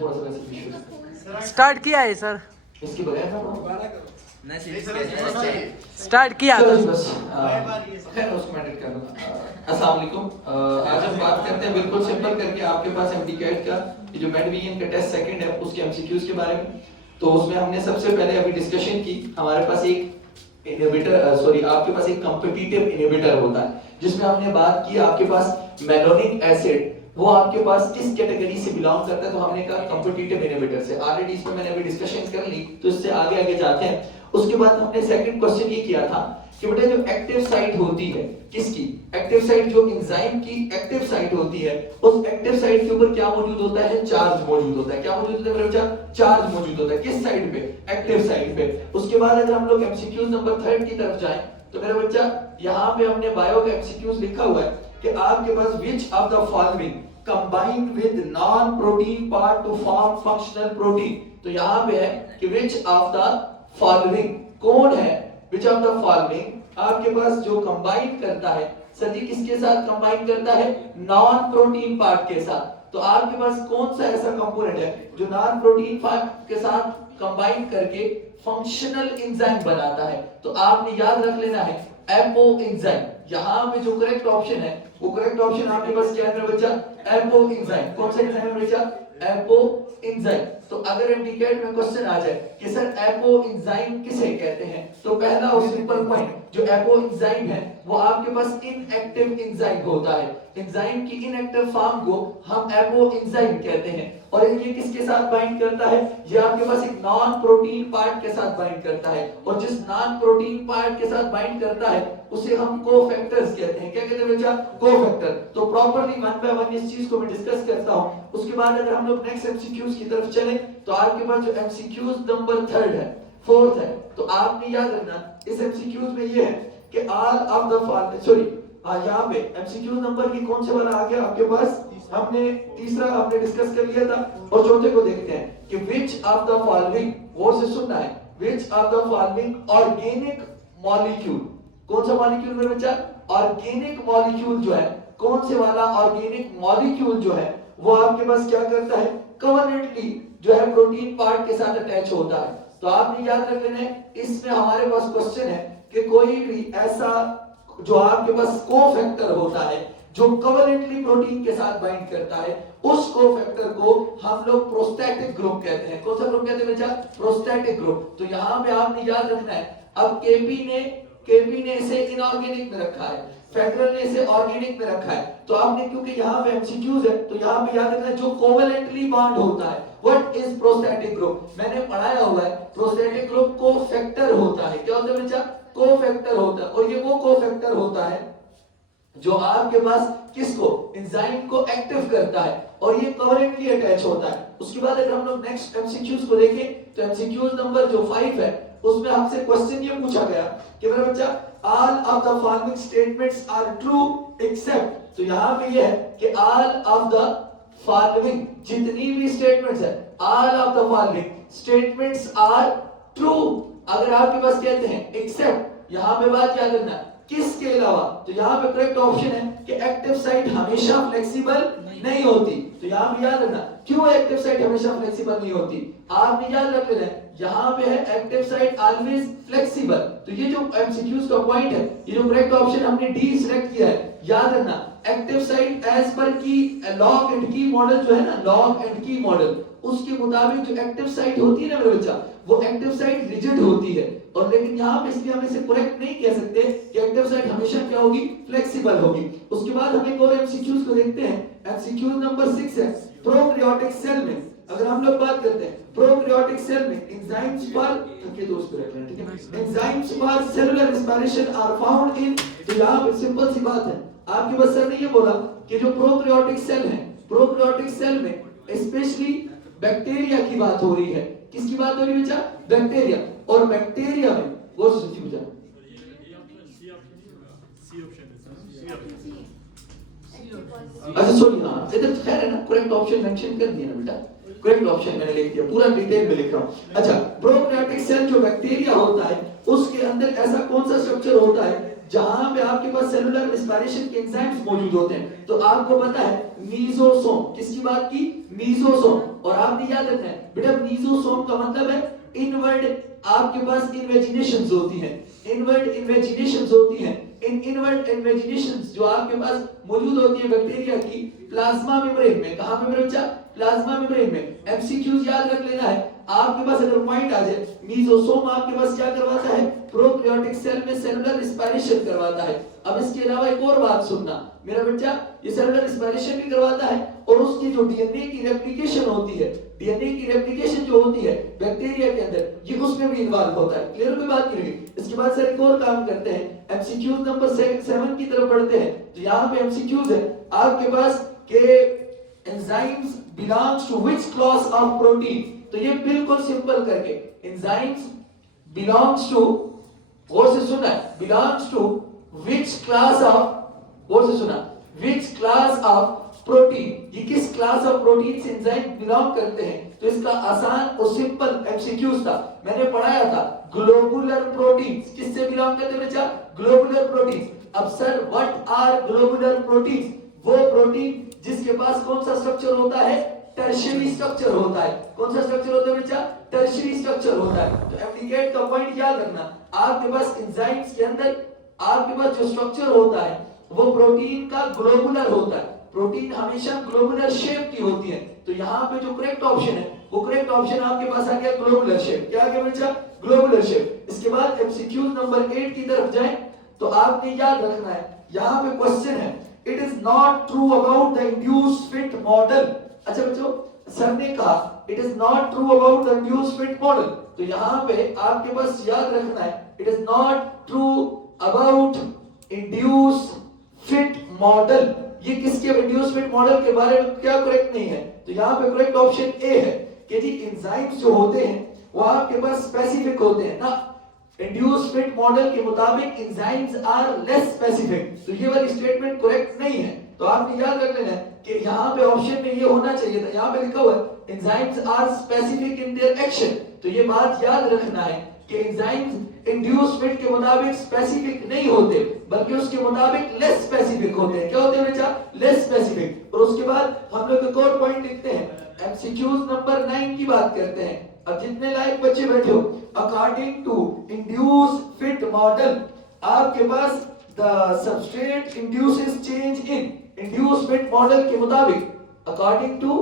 थोड़ा सा वैसे इश्यूज स्टार्ट किया है सर, इसके बगैर स्टार्ट किया चलो था। जी बस खैर उसको मैं एडिट कर दूंगा। अस्सलाम वालेकुम। आज हम बात करते हैं बिल्कुल सिंपल करके आपके पास एमडीकैट का ये जो मेडवीएन का टेस्ट सेकंड है उसके एमसीक्यूज के बारे में। तो उसमें हमने सबसे पहले अभी डिस्कशन की, हमारे पास एक इनहिबिटर सॉरी आपके पास एक कॉम्पिटिटिव इनहिबिटर होता है जिसमें हमने बात की आपके पास मेलोनिक एसिड वो आपके पास किस कैटेगरी से बिलोंग करता है। तो हमने कहा कॉम्पिटिटिव इनहिबिटर से। ऑलरेडी इसमें मैंने अभी डिस्कशन कर ली तो इससे आगे आगे जाते हैं। उसके बाद हमने सेकंड क्वेश्चन ये किया था कि बेटा जो एक्टिव साइट होती है किसकी, एक्टिव साइट जो एंजाइम की एक्टिव साइट होती है उस एक्टिव साइट के ऊपर क्या मौजूद होता है, चार्ज मौजूद होता है। क्या मौजूद होता है मेरे बच्चा, चार्ज मौजूद होता है। किस साइड पे, एक्टिव साइड पे। उसके बाद अगर हम लोग एमसीक्यूज नंबर 3 की तरफ जाएं तो मेरा बच्चा यहाँ पे हमने बायो का एमसीक्यूज लिखा हुआ है कि आपके पास which of the following combined with non-protein part to form functional protein। तो यहाँ पे है कि which of the following, कौन है which of the following आपके पास जो combine करता है, सर जी किसके साथ combine करता है, non-protein part के साथ। तो आपके पास कौन सा ऐसा कंपोनेंट है जो non-protein part के साथ combine करके functional enzyme बनाता है। तो आपने याद रख लेना है एपो एंजाइम। यहाँ पे जो करेक्ट ऑप्शन है वो करेक्ट ऑप्शन आपके पास क्या है बच्चा, एपो एंजाइम। कौन सा एंजाइम है बच्चा, एपो एंजाइम। तो अगर एमडीकैट में क्वेश्चन आ जाए कि सर एपो एंजाइम किसे कहते हैं तो पहला और सिंपल पॉइंट जो एपो एंजाइम है वो आपके पास इनएक्टिव एंजाइम होता है। एंजाइम की इनएक्टिव फॉर्म को हम एपो एंजाइम कहते हैं। और ये किसके साथ बाइंड करता है, ये आपके पास एक नॉन प्रोटीन पार्ट के साथ बाइंड करता है। और जिस नॉन प्रोटीन पार्ट के साथ बाइंड करता है उसे हम कोफैक्टर्स कहते हैं। क्या कहते हैं बच्चा, कोफैक्टर। तो प्रॉपर्ली वन बाय वन इस चीज को मैं डिस्कस करता हूं। उसके बाद अगर हम लोग नेक्स्ट एमसीक्यूज की तरफ चलें तो आपके पास जो एमसीक्यूज नंबर 3 है, 4th है, तो आपने याद रखना इस एमसीक्यूज में ये है कि all of the following sorry यहाँ पे एमसीक्यूज नंबर की कौन से वाला आ गया आपके पास, हमने तीसरा आपने डिस्कस कर लिया था। और चौथे को देखते हैं कि which of the following, गौर से सुनना है, which of the following organic molecule, कौन सा मॉलिक्यूल मेरे बच्चा, ऑर्गेनिक मॉलिक्यूल जो है, कौन से वाला ऑर्गेनिक मॉलिक्यूल जो है वो आपके पास क्या करता है, कोवेलेंटली जो है प्रोटीन पार्ट के साथ अटैच होता है। तो आपने याद रख लेना है इसमें हमारे पास क्वेश्चन है कि कोई भी ऐसा जो आपके पास कोफैक्टर होता है जो कोवेलेंटली प्रोटीन के साथ बाइंड करता है उस कोफैक्टर को हम लोग प्रोस्टैटिक ग्रुप कहते हैं। कौन सा ग्रुप कहते हैं बच्चा, प्रोस्टैटिक ग्रुप। तो यहाँ पे आपने याद रखना है, अब केपी ने इसे इनऑर्गेनिक में रखा है, फेडरल ने इसे ऑर्गेनिक में रखा है। तो आपने क्योंकि यहाँ पे एमसीक्यूज है तो यहाँ पे याद रखना है जो कोवेलेंटली बॉन्ड होता है व्हाट इज प्रोस्टैटिक ग्रुप। मैंने पढ़ाया हुआ है प्रोस्टैटिक ग्रुप कोफैक्टर होता है। क्या होता है बच्चा, कोफैक्टर होता है। और ये वो कोफैक्टर होता है जो आपके पास किसको, एंजाइम को एक्टिव करता है और ये कोवेलेंटली अटैच होता है। उसके बाद अगर हम लोग नेक्स्ट एमसीक्यूज को देखें तो एमसीक्यूज नंबर जो 5 है उसमें हमसे क्वेश्चन ये पूछा गया कि मेरा बच्चा all of the following statements are true except. तो यहाँ पे ये है कि ऑल ऑफ द फॉलोइंग, जितनी भी स्टेटमेंट्स है, all of the following statements are true. अगर आपके पास कहते हैं एक्सेप्ट, यहाँ पे बात याद रखना किसके अलावा, तो यहाँ पे करेक्ट ऑप्शन है कि एक्टिव साइट हमेशा फ्लेक्सिबल नहीं होती। तो यहाँ पे याद रखना क्यों एक्टिव साइट हमेशा फ्लेक्सिबल नहीं होती, आपने याद रख लेना है यहाँ पे है एक्टिव साइट ऑलवेज फ्लेक्सिबल। तो ये जो एमसीक्यूज का पॉइंट है, ये जो करेक्ट ऑप्शन हमने डी सिलेक्ट किया है, याद रखना एक्टिव साइट एज पर की लॉक एंड की मॉडल जो है ना, लॉक एंड की मॉडल, उसके मुताबिक जो एक्टिव साइट होती है ना मेरे बच्चा वो एक्टिव साइट रिजिड होती है। और लेकिन यहाँ पे इसलिए हम इसे करेक्ट नहीं कह सकते कि एक्टिव साइट हमेशा क्या होगी, फ्लेक्सिबल होगी। उसके बाद हम एक और एमसीक्यूज को देखते हैं। एमसीक्यूज नंबर 6 है प्रोकैरियोटिक सेल में अगर हम लोग बात करते हैं प्रोकैरियोटिक सेल में एंजाइम्स पर के दोस्त रख लें, ठीक है, enzymes for cellular respiration are found in. तो यहाँ पे सिंपल सी बात है, आपके बस सर ने ये बोला कि जो प्रोकैरियोटिक सेल है, प्रोकैरियोटिक सेल में स्पेशली बैक्टीरिया की बात हो रही है। किसकी बात हो रही है बच्चा, बैक्टीरिया। और बैक्टीरिया में वो सोचिए बच्चा, अच्छा सॉरी हाँ इधर खैर है ना, करेक्ट ऑप्शन मेंशन कर दिया ना बेटा, करेक्ट ऑप्शन मैंने लिख दिया, पूरा डिटेल में लिख रहा हूं। अच्छा प्रोकैरियोटिक सेल जो बैक्टीरिया होता है उसके अंदर ऐसा कौन सा स्ट्रक्चर होता है जहां पे आपके पास सेलुलर रेस्पिरेशन के एंजाइम्स मौजूद होते हैं। तो आपको पता है मीजोसोम, किसकी बात की, मीजोसोम। और आपने याद रखना है बेटा मीजोसोम का मतलब है इनवर्ड आपके पास इन्वेजिनेशंस होती हैं, इनवर्ड इन्वेजिनेशंस होती हैं। इन इनवर्ड इन्वेजिनेशंस जो आपके पास मौजूद होती है बैक्टीरिया की प्लाज्मा मेम्ब्रेन में। कहां पे मेरे बच्चा? प्लाज्मा मेम्ब्रेन में। एमसीक्यूज याद रख लेना है आपके पास अगर पॉइंट आ जाए, मीजोसोम आपके पास क्या करवाता है? प्रोकैरियोटिक सेल में सेलुलर रिस्पायरेशन करवाता है। अब इसके अलावा एक और बात सुनना मेरा बच्चा, ये सेलुलर रिस्पायरेशन भी करवाता है और उसकी जो डीएनए की रेप्लिकेशन होती है, डीएनए की रेप्लिकेशन जो होती है बैक्टीरिया के अंदर, ये उसमें भी इन्वॉल्व होता है। क्लियर हो बात की? इसके बाद सर एक और काम करते हैं, एमसीक्यूज नंबर 7 की तरफ बढ़ते हैं। तो यहाँ पे एमसीक्यूज है आपके पास के enzymes belongs to which class of protein. तो ये बिल्कुल सिंपल करके एंजाइम्स बिलोंग्स टू, गौर से सुना, belongs to which class of, गौर से सुना, व्हिच क्लास ऑफ प्रोटीन, ये किस क्लास ऑफ प्रोटीन से एंजाइम बिलोंग करते हैं। तो इसका आसान और सिंपल एमसीक्यूज था, मैंने पढ़ाया था ग्लोबुलर प्रोटीन्स किससे बिलोंग करते हैं बच्चा? Globular proteins. अब sir what are globular proteins? वो प्रोटीन जिसके पास कौन सा स्ट्रक्चर होता है? टर्शियरी स्ट्रक्चर होता है। कौन सा स्ट्रक्चर होता है बच्चा? टर्शियरी स्ट्रक्चर होता है। तो एप्लीकेट का पॉइंट याद रखना, आपके पास एंजाइम्स के अंदर आपके पास जो स्ट्रक्चर होता है वो प्रोटीन का ग्लोबुलर होता है। प्रोटीन हमेशा ग्लोबुलर शेप की होती है। तो यहाँ पे जो करेक्ट ऑप्शन है वो करेक्ट ऑप्शन आपके पास आ गया ग्लोबुलर शेप। क्या आ गया बच्चा? Globular shape. इसके बाद एमसीक्यू नंबर 8 की तरफ जाएं तो आपने याद रखना है, यहाँ पे क्वेश्चन है it is not true about the induced fit model. अच्छा बच्चों, सर ने कहा it is not true about the induced fit model, तो यहाँ पे आपके पास याद रखना है it is not true about induced fit model. ये किसके इंड्यूस्ड फिट मॉडल के बारे में क्या करेक्ट नहीं है? तो यहाँ पे करेक्ट ऑप्शन ए है कि जी एंजाइम्स जो होते हैं वो आपके पास स्पेसिफिक होते हैं ना। इंड्यूस्ड फिट मॉडल के मुताबिक एंजाइम्स आर लेस स्पेसिफिक, तो ये वाली स्टेटमेंट करेक्ट नहीं है। तो आपने याद रख लेना है कि यहाँ पे ऑप्शन में ये होना चाहिए था, यहाँ पे लिखा हुआ है enzymes are specific in their action. तो ये बात याद रखना है कि एंजाइम्स इंड्यूस्ड फिट के मुताबिक स्पेसिफिक नहीं होते बल्कि उसके मुताबिक लेस स्पेसिफिक होते हैं। क्या होते हैं बच्चा? Less specific. और उसके बाद हम लोग एक और पॉइंट लिखते हैं, एमसीक्यूज नंबर 9 की बात करते हैं। अब जितने लायक बच्चे बैठे हो, according to induced fit model आपके पास the substrate induces change in, induced fit model के मुताबिक, according to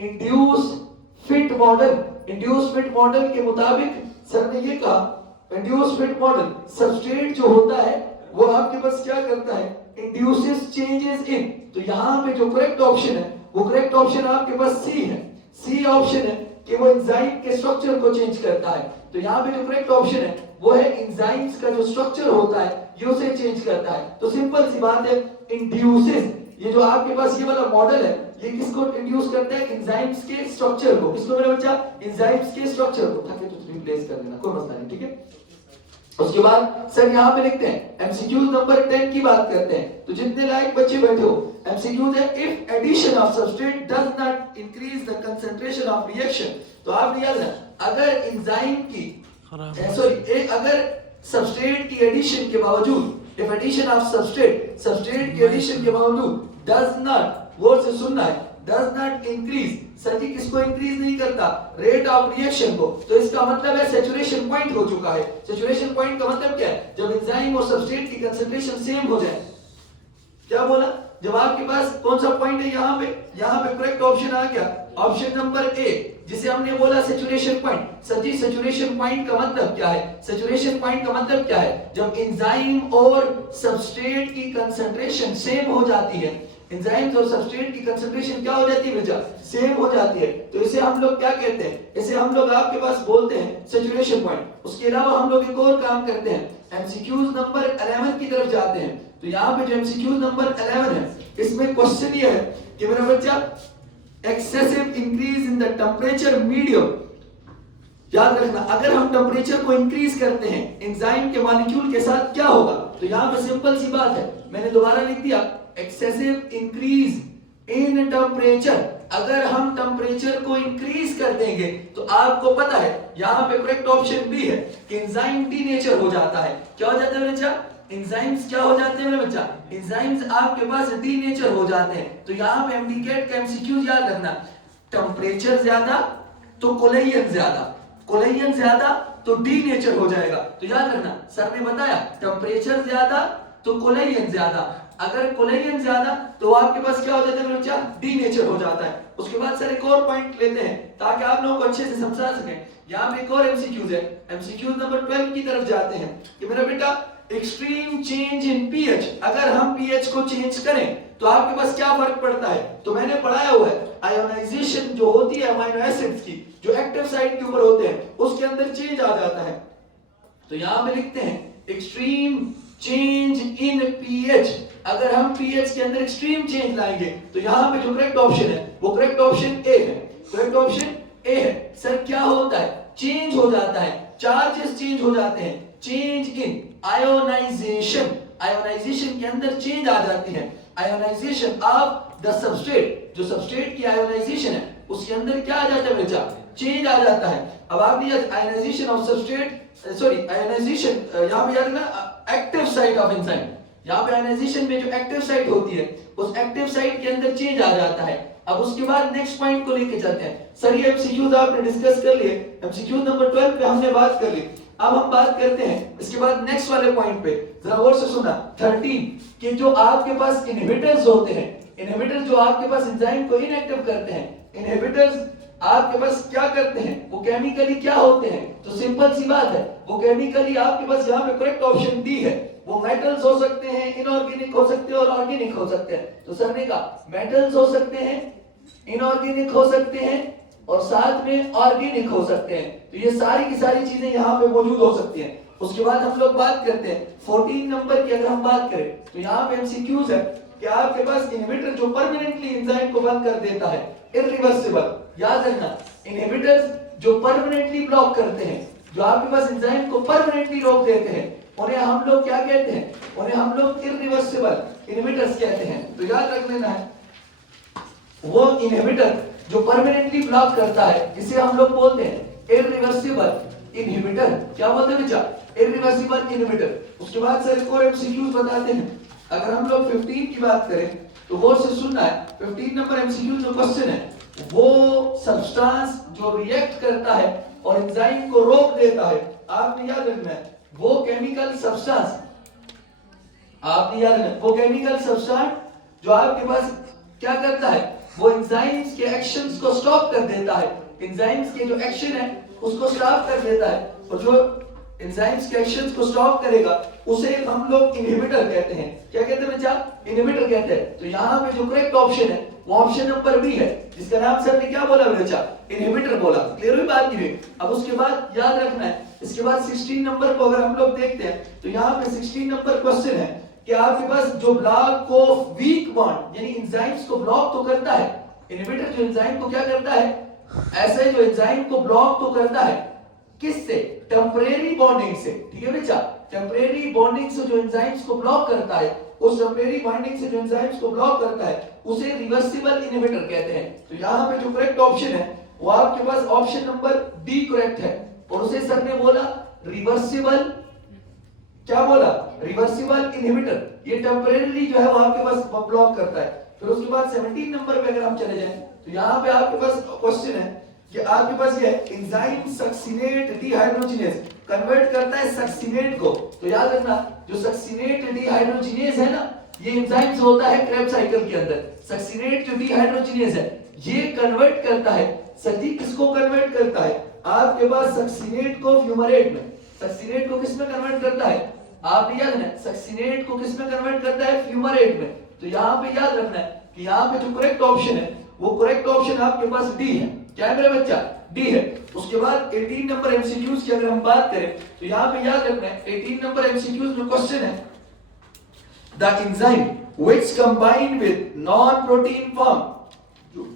induced fit model, induced fit model के मुताबिक सर ने ये कहा इंड्यूस्ड फिट मॉडल सबस्ट्रेट जो होता है वो आपके पास क्या करता है? Induces changes in. तो यहाँ पे जो करेक्ट ऑप्शन है वो करेक्ट ऑप्शन आपके पास सी है। सी ऑप्शन है कि वो एंजाइम के स्ट्रक्चर को चेंज करता है। तो यहाँ पे जो करेक्ट ऑप्शन है वो है एंजाइम्स का जो स्ट्रक्चर होता है ये उसे चेंज करता है। तो सिंपल सी बात है, इंड्यूसेस, ये जो आपके पास ये वाला मॉडल है ये किसको इंड्यूस करता है? एंजाइम्स के स्ट्रक्चर को। किसको मेरा बच्चा? एंजाइम्स के स्ट्रक्चर को। ताकि तो रिप्लेस कर देना, कोई मसला नहीं, ठीक है। उसके बाद सर यहाँ पे लिखते हैं एमसीक्यूज नंबर 10 की बात करते हैं। तो जितने लायक बच्चे बैठे हो, एमसीक्यूज है if addition of substrate does not increase the concentration of reaction. तो आपने याद रखना अगर एंजाइम की अगर सब्सट्रेट की एडिशन के बावजूद, if addition of substrate, substrate की एडिशन के बावजूद डज नॉट, गौर से सुनना है, does not increase, sir ji किसको इंक्रीज नहीं करता? रेट ऑफ रिएक्शन को। तो इसका मतलब है सैचुरेशन पॉइंट हो चुका है। सैचुरेशन पॉइंट का मतलब क्या है? जब एंजाइम और सब्सट्रेट की कंसंट्रेशन सेम हो जाए। क्या बोला? जब आपके पास कौन सा पॉइंट है यहाँ पे करेक्ट ऑप्शन आ गया ऑप्शन नंबर ए, जिसे हमने बोला सैचुरेशन पॉइंट। सर जी सैचुरेशन पॉइंट का मतलब क्या है? सैचुरेशन पॉइंट का मतलब क्या है? जब एंजाइम और सबस्ट्रेट की कंसंट्रेशन सेम हो जाती है, एंजाइम्स और सबस्ट्रेट की कंसंट्रेशन क्या हो जाती है बेटा? सेम हो जाती है। तो इसे हम लोग क्या कहते हैं? इसे हम लोग आपके पास बोलते हैं सैचुरेशन पॉइंट। उसके अलावा हम लोग एक और काम करते हैं, एमसीक्यूज नंबर 11 की तरफ जाते हैं। तो यहाँ पे जो एमसीक्यूज नंबर 11 है इसमें क्वेश्चन ये है कि मेरा बच्चा excessive increase in the temperature medium, याद रखना अगर हम टेम्परेचर को इंक्रीज करते हैं एंजाइम के मॉलिक्यूल के साथ क्या होगा? तो यहाँ पे सिंपल सी बात है, मैंने दोबारा लिख दिया एक्सेसिव इंक्रीज इन टेम्परेचर। अगर हम टेम्परेचर को इंक्रीज कर देंगे तो आपको पता है यहाँ पे करेक्ट ऑप्शन बी है कि एंजाइम डीनेचर हो जाता है। क्या हो जाता है बच्चा? एंजाइम्स क्या हो जाते हैं मेरे बच्चा? एंजाइम्स आपके पास डीनेचर हो जाते हैं। तो यहाँ पे एमडीकेट का एमसीक्यू याद रखना, टेम्परेचर ज्यादा तो कोलेजन ज्यादा, कोलेजन ज्यादा तो डीनेचर हो जाएगा। तो याद रखना, सर ने बताया टेम्परेचर ज्यादा तो कोलेजन ज्यादा, अगर कोलेजन ज्यादा तो आपके पास क्या हो जाता है बच्चा, डीनेचर हो जाता है। उसके बाद सर एक और पॉइंट लेते हैं ताकि आप लोगों को अच्छे से समझा सकें। यहाँ पे एक और एमसीक्यूज है, एमसीक्यूज नंबर 12 की तरफ जाते हैं कि मेरा बेटा एक्सट्रीम चेंज इन पीएच, अगर हम पीएच को चेंज करें तो आपके पास क्या फर्क पड़ता है। तो मैंने पढ़ाया हुआ है आयोनाइजेशन जो होती है अमीनो एसिड्स की, जो एक्टिव साइट के ऊपर होते हैं उसके अंदर चेंज आ जाता है। तो यहां पे लिखते हैं एक्सट्रीम चेंज इन पीएच, अगर हम पीएच के अंदर एक्सट्रीम चेंज लाएंगे तो यहां पे जो करेक्ट ऑप्शन है वो करेक्ट ऑप्शन ए है, करेक्ट ऑप्शन ए है। सर क्या होता है, चेंज हो जाता है, चार्जेस चेंज हो जाते हैं, चेंज इन आयोनाइजेशन, आयोनाइजेशन के अंदर चेंज आ जाती है, आयोनाइजेशन ऑफ द सबस्ट्रेट, जो सबस्ट्रेट की आयोनाइजेशन है उसके अंदर क्या आ जाता है बच्चा, चेंज आ जाता है। अब आपने ionisation of substrate, sorry ionisation यहां पे याद रखना एक्टिव साइट ऑफ एंजाइम, यहां पे आयोनाइजेशन में जो एक्टिव साइट होती है उस एक्टिव साइट के अंदर चेंज आ जाता है। अब उसके बाद नेक्स्ट पॉइंट को लेके चलते हैं। सर ये एमसीक्यूज आपने डिस्कस कर लिए, एमसीक्यू नंबर 12 पे हमने बात कर ली। अब हम बात करते हैं इसके बाद नेक्स्ट वाले पॉइंट पे, जरा गौर से सुनना। 13 कि जो आपके पास इनहिबिटर्स होते हैं, इनहिबिटर जो आपके पास एंजाइम को इनएक्टिव करते हैं, इनहिबिटर्स आपके पास क्या करते हैं, वो केमिकली क्या होते हैं। तो सिंपल सी बात है, वो केमिकली आपके पास यहाँ पे करेक्ट ऑप्शन डी है, वो मेटल्स हो सकते हैं, इनऑर्गेनिक हो सकते हैं और ऑर्गेनिक हो सकते हैं। तो सर ने कहा मेटल्स हो सकते हैं, इनऑर्गेनिक हो सकते हैं और साथ में ऑर्गेनिक हो सकते हैं। तो ये सारी की सारी चीजें यहाँ पे मौजूद हो सकती हैं। उसके बाद हम लोग बात करते हैं 14 नंबर की, अगर हम बात करें तो यहाँ पे एमसीक्यूज है कि आपके पास इनहिबिटर जो परमानेंटली एंजाइम को बंद कर देता है, इरिवर्सिबल, याद रखना इनहिबिटर्स जो परमानेंटली ब्लॉक करते हैं, जो आपके पास एंजाइम को परमानेंटली रोक देते हैं, उन्हें हम लोग क्या कहते हैं, उन्हें हम लोग इरिवर्सिबल इनहिबिटर्स कहते हैं। तो याद रख लेना है, वो इनहिबिटर जो परमानेंटली ब्लॉक करता है इसे हम लोग बोलते हैं इरिवर्सिबल इनहिबिटर। क्या बोलते हैं बच्चा, इरिवर्सिबल इनहिबिटर। उसके बाद सर एक और एमसीक्यूज बताते हैं। अगर हम लोग 15 की बात करें तो गौर से सुनना है, 15 नंबर एमसीक्यू जो क्वेश्चन है, वो सब्सटेंस जो रिएक्ट करता है और एंजाइम को रोक देता है, आपने याद रखना है वो केमिकल सब्सटेंस, आपने याद रखना वो केमिकल सब्सटेंस जो आपके पास क्या करता है, वो एंजाइम्स के एक्शंस को स्टॉप कर देता है, एंजाइम्स के जो एक्शन है उसको स्टॉप कर देता है, और जो एंजाइम्स के एक्शंस को स्टॉप करेगा उसे हम लोग इनहिबिटर कहते हैं। क्या कहते हैं बच्चा, इनहिबिटर कहते हैं। तो यहाँ पे जो करेक्ट ऑप्शन है वो ऑप्शन नंबर बी है, जिसका नाम सर ने क्या बोला बच्चा, इनहिबिटर बोला। क्लियर हुई बात की। अब उसके बाद याद रखना है, इसके बाद 16 नंबर को अगर हम लोग देखते हैं तो यहाँ पे 16 नंबर क्वेश्चन है कि आपके पास जो ब्लॉक को वीक बॉन्ड यानी एंजाइम्स को ब्लॉक तो करता है, इनहिबिटर जो एंजाइम को क्या करता है, ऐसे जो एंजाइम को ब्लॉक तो करता है, किससे, टेम्परेरी बॉन्डिंग से। ठीक है बच्चा, टेम्परेरी बॉन्डिंग से जो एंजाइम्स को ब्लॉक करता है, उस टेम्परेरी बॉन्डिंग से जो एंजाइम्स को ब्लॉक करता है उसे रिवर्सिबल इनहिबिटर कहते हैं। तो यहाँ पे जो करेक्ट ऑप्शन है वो आपके पास ऑप्शन नंबर डी करेक्ट है, और उसे सर ने बोला रिवर्सिबल, क्या बोला, रिवर्सिबल इनहिबिटर। ये टेम्परेरी जो है वो आपके पास ब्लॉक करता है। फिर उसके बाद 17 नंबर पे अगर हम चले जाएं तो यहाँ पे आपके पास क्वेश्चन है कि आपके पास ये एंजाइम सक्सिनेट डिहाइड्रोजिनेज कन्वर्ट करता है सक्सिनेट को। तो याद रखना जो सक्सिनेट डिहाइड्रोजिनेज है ना, ये एंजाइम्स होता है क्रेब्स साइकिल के अंदर। सक्सिनेट जो डिहाइड्रोजिनेज है ये कन्वर्ट करता है, सही किसको कन्वर्ट करता है, आपके पास सक्सिनेट को फ्यूमरेट में। सक्सिनेट को किस में कन्वर्ट करता है, आप याद रखना सक्सिनेट को किस में कन्वर्ट करता है, फ्यूमरेट में। तो यहाँ पे याद रखना है कि यहाँ पे जो करेक्ट ऑप्शन है वो करेक्ट ऑप्शन आपके पास डी है। क्या है मेरा बच्चा, डी है। उसके बाद 18 नंबर एमसीक्यूज की अगर हम बात करें तो यहाँ पे याद रखना है 18 नंबर एमसीक्यूज में क्वेश्चन है the enzyme which combine with non protein form,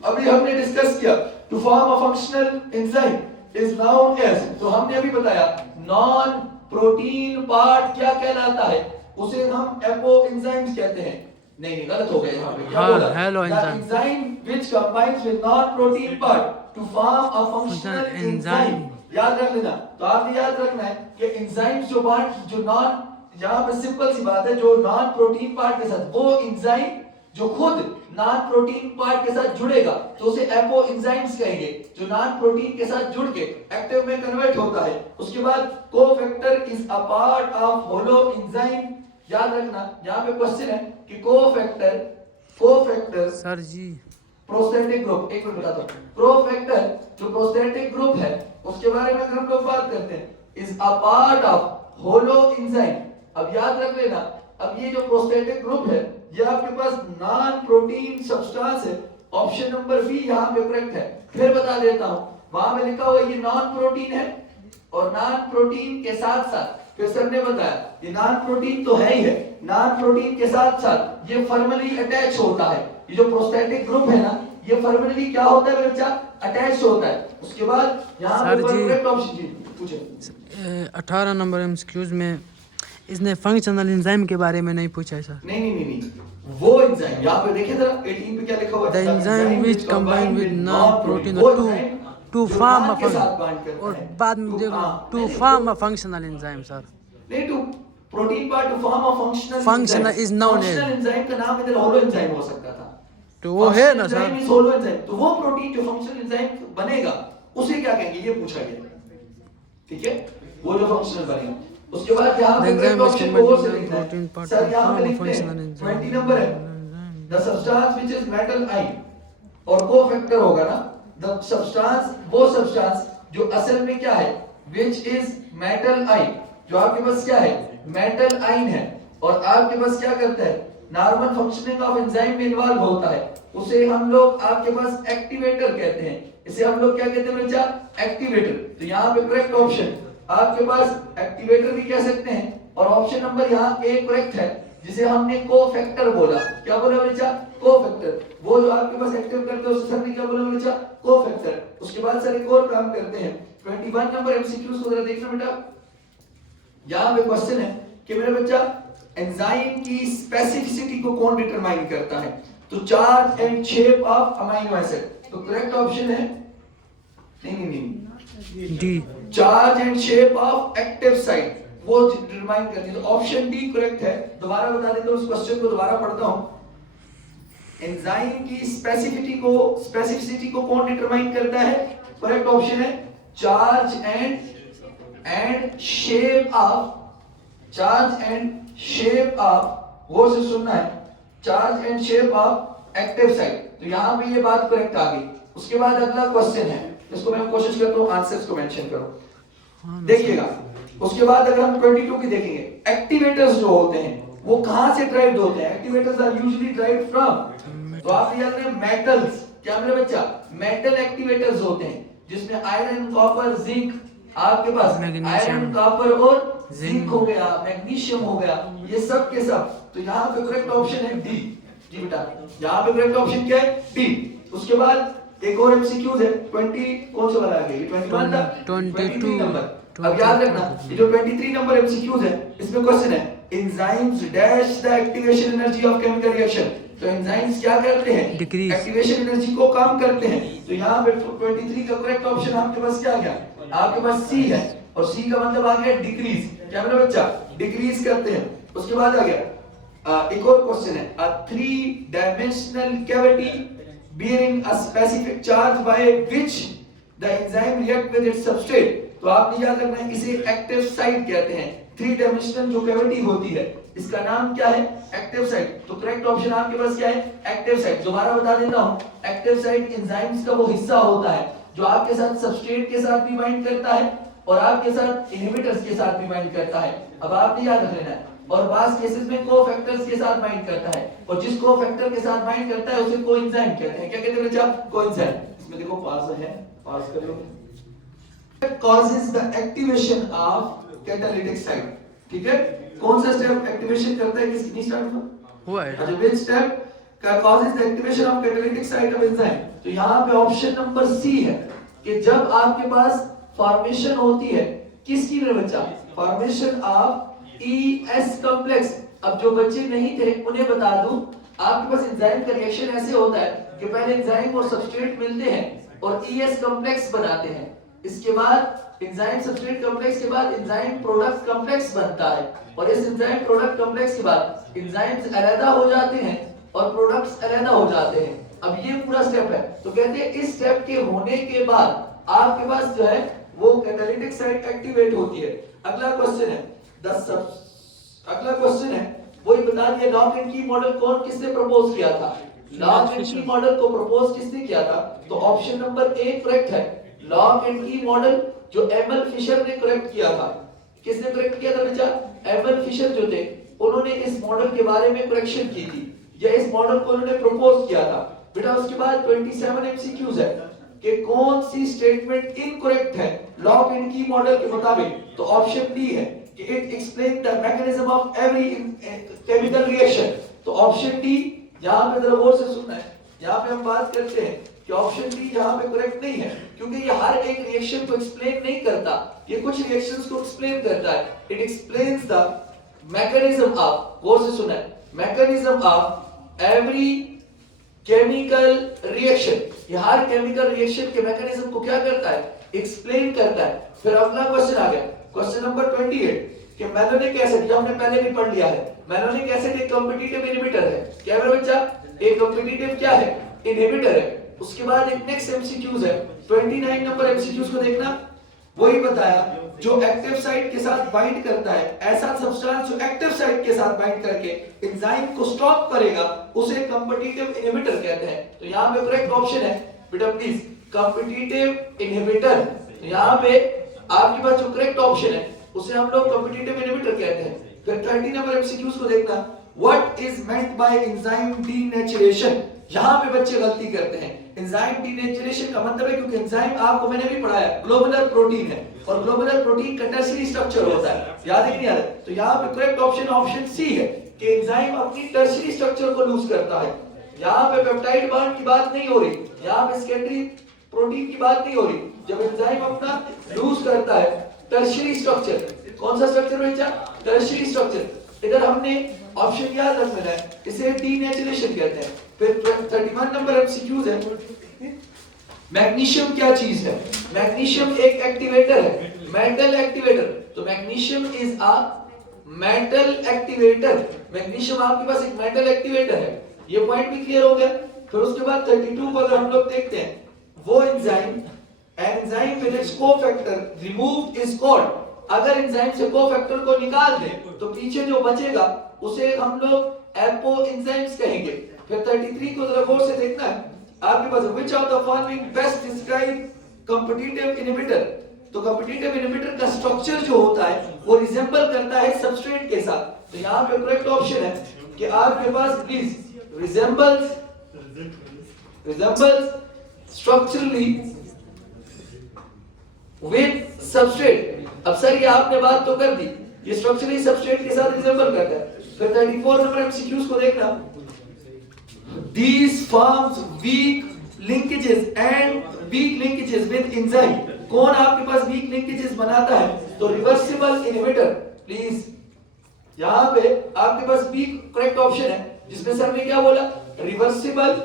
अभी हमने डिस्कस किया to form a functional enzyme is known as, तो हमने अभी बताया नॉन प्रोटीन पार्ट क्या कहलाता है, उसे हम एपो एंजाइम्स कहते हैं। नहीं गलत हो गया यहाँ पे, क्या बोला, hello enzyme which combines with non protein part to form a functional enzyme. याद रख लेना, तो आपने याद रखना है कि एंजाइम्स जो पार्ट जो नॉन, यहाँ पे सिंपल सी बात है, जो नॉन प्रोटीन पार्ट के साथ वो एंजाइम जो खुद नॉन प्रोटीन पार्ट के साथ जुड़ेगा तो उसे एपो एंजाइम्स कहेंगे, जो नॉन प्रोटीन के साथ जुड़ के एक्टिव में कन्वर्ट होता है। उसके बाद cofactor is a part of holo enzyme. याद रखना यहाँ पे क्वेश्चन है कि कोफैक्टर सर जी प्रोस्थेटिक ग्रुप, एक मिनट बताता हूँ। प्रोफैक्टर जो प्रोस्थेटिक ग्रुप है उसके बारे में अगर हम लोग बात करते हैं, is a part of holo enzyme. अब याद रख लेना, अब ये जो प्रोस्थेटिक ग्रुप है ये आपके पास नॉन प्रोटीन सब्सटेंस है। ऑप्शन नंबर बी यहाँ पे करेक्ट है। फिर बता देता हूँ, वहां पे लिखा हुआ ये नॉन प्रोटीन है और नॉन प्रोटीन के साथ साथ, फिर सर ने बताया ये नॉन प्रोटीन तो है ही है, नॉन प्रोटीन के साथ साथ ये फॉर्मली अटैच होता है। ये जो प्रोस्थेटिक ग्रुप है ना, ये फॉर्मली क्या होता है बच्चा, अटैच होता है। उसके बाद यहाँ पे करेक्ट ऑप्शन जी पूछे 18 नंबर एमसीक्यूज में इसने फंक्शनल एंजाइम के बारे में नहीं पूछा है सर। नहीं, वो एंजाइम यहाँ पे देखिए जरा 18 पे क्या लिखा हुआ है, the enzyme which combine with non protein to form a function, और बाद में देखो to form a functional enzyme sir. नहीं, to protein part to form a functional is known as, functional enzyme का नाम इधर होलो एंजाइम हो सकता था, तो वो है ना sir. Enzyme is holo enzyme, तो वो प्रोटीन जो फंक्शनल एंजाइम बनेगा उसे क्या कहेंगे, ये पूछा गया। ठीक है, वो जो फंक्शनल बनेगा। उसके बाद यहाँ पे करेक्ट ऑप्शन को वो से लिखना है सर। यहाँ पे लिखते हैं 20 नंबर है, the substance which is metal ion, और कोफैक्टर होगा ना, द सब्सटेंस वो सब्सटेंस जो असल में क्या है, व्हिच इज मेटल आयन, जो आपके पास क्या है, मेटल आयन है, और आपके पास क्या करता है, नॉर्मल फंक्शनिंग ऑफ एंजाइम में इन्वॉल्व होता है, उसे हम लोग आपके पास एक्टिवेटर कहते हैं। इसे हम लोग क्या कहते हैं बच्चा, एक्टिवेटर। तो यहाँ पे करेक्ट ऑप्शन आपके पास एक्टिवेटर भी कह सकते हैं, और ऑप्शन नंबर यहाँ ए करेक्ट है, जिसे हमने कोफैक्टर बोला। क्या बोला बच्चा, कोफैक्टर। वो जो आपके पास एक्टिव करते हैं उसे सर ने क्या बोला बच्चा, कोफैक्टर। उसके बाद सर एक और काम करते हैं, 21 नंबर एमसीक्यूज को जरा देखना बेटा। यहाँ पे क्वेश्चन है कि मेरे बच्चा एंजाइम की स्पेसिफिसिटी को कौन डिटरमाइन करता है, तो charge and shape of amino acid. तो करेक्ट ऑप्शन है नहीं D, charge and shape of active site, वो डिटरमाइन करती है। तो ऑप्शन डी करेक्ट है। दोबारा बता देता हूं, उस क्वेश्चन को दोबारा पढ़ता हूं। एंजाइम की स्पेसिफिसिटी को कौन डिटरमाइन करता है, करेक्ट ऑप्शन है चार्ज एंड शेप ऑफ, वो से सुनना है, charge and shape of active site. तो यहां पे ये बात करेक्ट आ गई। उसके बाद अगला क्वेश्चन है, इसको मैं कोशिश करता हूं आंसर्स को मेंशन करो, देखिएगा। उसके बाद अगर हम 22 की देखेंगे, एक्टिवेटर्स जो होते हैं वो कहां से ड्राइव्ड होते हैं, activators are usually derived from, तो आप याद रखें मेटल्स। क्या मेरे बच्चा, मेटल एक्टिवेटर्स होते हैं, जिसमें आयरन, कॉपर, जिंक, आपके पास आयरन, कॉपर और जिंक हो गया, मैग्नीशियम हो गया, ये सब के सब। तो यहाँ पे करेक्ट ऑप्शन है डी। जी बेटा, यहाँ पे करेक्ट ऑप्शन क्या है, डी। उसके बाद एक और एमसीक्यूज है, 20 कौन सा वाला आ गया, 21 था, 23 नंबर। अब याद रखना, ये जो 23 नंबर एमसीक्यूज है, इसमें क्वेश्चन है enzymes dash the activation energy of chemical reaction. तो एंजाइम्स क्या करते हैं, एक्टिवेशन एनर्जी को कम करते हैं। तो यहाँ पे 23 का करेक्ट ऑप्शन आपके पास क्या आ गया, आपके पास सी है, और सी का मतलब आ गया डिक्रीज। क्या मेरा बच्चा, डिक्रीज करते हैं। उसके बाद आ गया एक और क्वेश्चन है, अ 3 dimensional cavity bearing a specific charge by which the enzyme react with its substrate। तो आपने याद रखना है, इसे एक्टिव साइट कहते हैं। 3 डायमेंशनल जो कैविटी होती है, इसका नाम क्या है, एक्टिव साइट। तो करेक्ट ऑप्शन आपके पास क्या है, एक्टिव साइट। दोबारा बता देता हूं, एक्टिव साइट एंजाइम्स का वो हिस्सा होता है जो आपके साथ सबस्ट्रेट के साथ भी बाइंड करता है और आपके साथ इनहिबिटर्स के साथ भी बाइंड करता है। अब आपने याद रख लेना है, और बास केसेस में कोफैक्टर्स के साथ बाइंड करता है, और जिस कोफैक्टर के साथ बाइंड करता है उसे कोएंजाइम कहते हैं। क्या कहते हैं बच्चा, कोएंजाइम। इसमें देखो पास है, पास कर लो। causes the activation of catalytic site। ठीक है, कौन सा स्टेप एक्टिवेशन करता है, किसकी स्टार्ट हुआ है, अच्छा which step causes the activation of catalytic site of enzyme। तो यहाँ पे ऑप्शन नंबर सी है कि जब आपके पास फॉर्मेशन होती है किसकी मेरे बच्चा, फॉर्मेशन ऑफ ES कॉम्प्लेक्स। अब जो बच्चे नहीं थे उन्हें बता दूं, आपके पास एंजाइम का रिएक्शन ऐसे होता है कि पहले एंजाइम और सबस्ट्रेट मिलते हैं और ES कॉम्प्लेक्स बनाते हैं। इसके बाद एंजाइम सबस्ट्रेट कॉम्प्लेक्स के बाद एंजाइम प्रोडक्ट कॉम्प्लेक्स बनता है, और इस एंजाइम प्रोडक्ट कॉम्प्लेक्स के बाद एंजाइम्स अलग हो जाते हैं और प्रोडक्ट्स अलग हो जाते हैं। अब ये पूरा स्टेप है, तो कहते हैं इस स्टेप के होने के बाद आपके पास जो है वो कैटालिटिक साइट एक्टिवेट होती है। अगला क्वेश्चन है वही बता दिया, लॉक एंड की मॉडल कौन किसने प्रपोज किया था? लॉक एंड की मॉडल को प्रपोज किसने किया था? तो ऑप्शन नंबर ए करेक्ट है। लॉक एंड की मॉडल जो एमएल फिशर ने करेक्ट किया था। किसने करेक्ट किया था बेटा? एमएल फिशर जो थे उन्होंने इस मॉडल के बारे में करेक्शन की थी, या इस मॉडल को उन्होंने प्रपोज किया था। बेटा उसके बाद 27 एमसीक्यूज है कि कौन सी स्टेटमेंट इनकरेक्ट है लॉक एंड की मॉडल के मुताबिक? तो ऑप्शन बी है कि it explain the mechanism of every chemical reaction. तो ऑप्शन डी, यहां पे जरा गौर से सुनना है, यहां पे हम बात करते हैं कि ऑप्शन डी यहां पे करेक्ट नहीं है, क्योंकि ये हर एक रिएक्शन को एक्सप्लेन नहीं करता, ये कुछ रिएक्शंस को एक्सप्लेन करता है। It explains the mechanism of, गौर से सुनना है, mechanism of every chemical reaction. ये हर केमिकल रिएक्शन के मैकेनिज्म को क्या करता है? एक्सप्लेन करता है। फिर अगला क्वेश्चन आ गया, क्वेश्चन नंबर 28 कि मैलोनिक एसिड, ये हमने पहले भी पढ़ लिया है, मैलोनिक एसिड एक कॉम्पिटिटिव इनहिबिटर है। क्या है बच्चा? एक कॉम्पिटिटिव क्या है? इनहिबिटर है। उसके बाद एक नेक्स्ट एमसीक्यूज है, 29 नंबर एमसीक्यूज को देखना। वही बताया जो एक्टिव साइट के साथ बाइंड करता है, ऐसा सब्सटेंस जो एक्टिव साइट के साथ बाइंड करके एंजाइम को स्टॉप करेगा उसे कॉम्पिटिटिव इनहिबिटर कहते हैं। तो यहाँ पे करेक्ट ऑप्शन है बेटा प्लीज कॉम्पिटिटिव इनहिबिटर। तो यहाँ पे आपके पास जो करेक्ट ऑप्शन है उसे हम लोग कॉम्पिटिटिव इनहिबिटर कहते हैं। फिर 30 नंबर एमसीक्यूज को देखना, what is meant by enzyme denaturation. यहाँ पे बच्चे गलती करते हैं। एंजाइम डीनेचुरेशन का मतलब है, क्योंकि एंजाइम आपको मैंने भी पढ़ाया ग्लोबुलर प्रोटीन है और ग्लोबुलर प्रोटीन का टर्शियरी स्ट्रक्चर होता है, याद है कि नहीं याद है? तो यहाँ पे करेक्ट ऑप्शन सी है कि एंजाइम अपनी टर्शियरी स्ट्रक्चर को लूज करता है। यहाँ पे पेप्टाइड बॉन्ड की बात नहीं हो रही, यहाँ पे सेकेंडरी प्रोटीन की बात नहीं हो रही। जब एंजाइम अपना लूज करता है टर्शियरी स्ट्रक्चर, कौन सा स्ट्रक्चर बच्चा? Tertiary structure. इधर हमने ऑप्शन याद रखना है, इसे डीनेचुरेशन कहते हैं। फिर 31 नंबर एमसीक्यूज है, मैग्नीशियम क्या चीज है? मैग्नीशियम एक एक्टिवेटर है, मेटल एक्टिवेटर। तो magnesium is a metal activator. Magnesium आपके पास एक मेटल एक्टिवेटर है, ये पॉइंट भी क्लियर हो गया। फिर उसके बाद 32 को अगर हम लोग देखते हैं, वो enzyme with its cofactor removed is called. अगर एंजाइम से कोफैक्टर को निकाल दें तो पीछे जो बचेगा उसे हम लोग एपो एंजाइम्स कहेंगे। फिर 33 को जरा गौर से देखना है आपके पास, which of the following best describe competitive inhibitor. तो कॉम्पिटिटिव इनहिबिटर का स्ट्रक्चर जो होता है वो रिजेंबल करता है सबस्ट्रेट के साथ। तो यहाँ पे करेक्ट ऑप्शन है कि आपके पास please resembles structurally with substrate. अब सर ये आपने बात तो कर दी, ये स्ट्रक्चरली सबस्ट्रेट के साथ रिजेंबल करता है। फिर 34 नंबर एमसीक्यूज को देखना, these forms weak linkages with enzyme। कौन आपके पास weak linkages बनाता है? तो रिवर्सिबल इनहिबिटर। प्लीज यहाँ पे आपके पास बी करेक्ट ऑप्शन है, जिसमें सर ने क्या बोला? रिवर्सिबल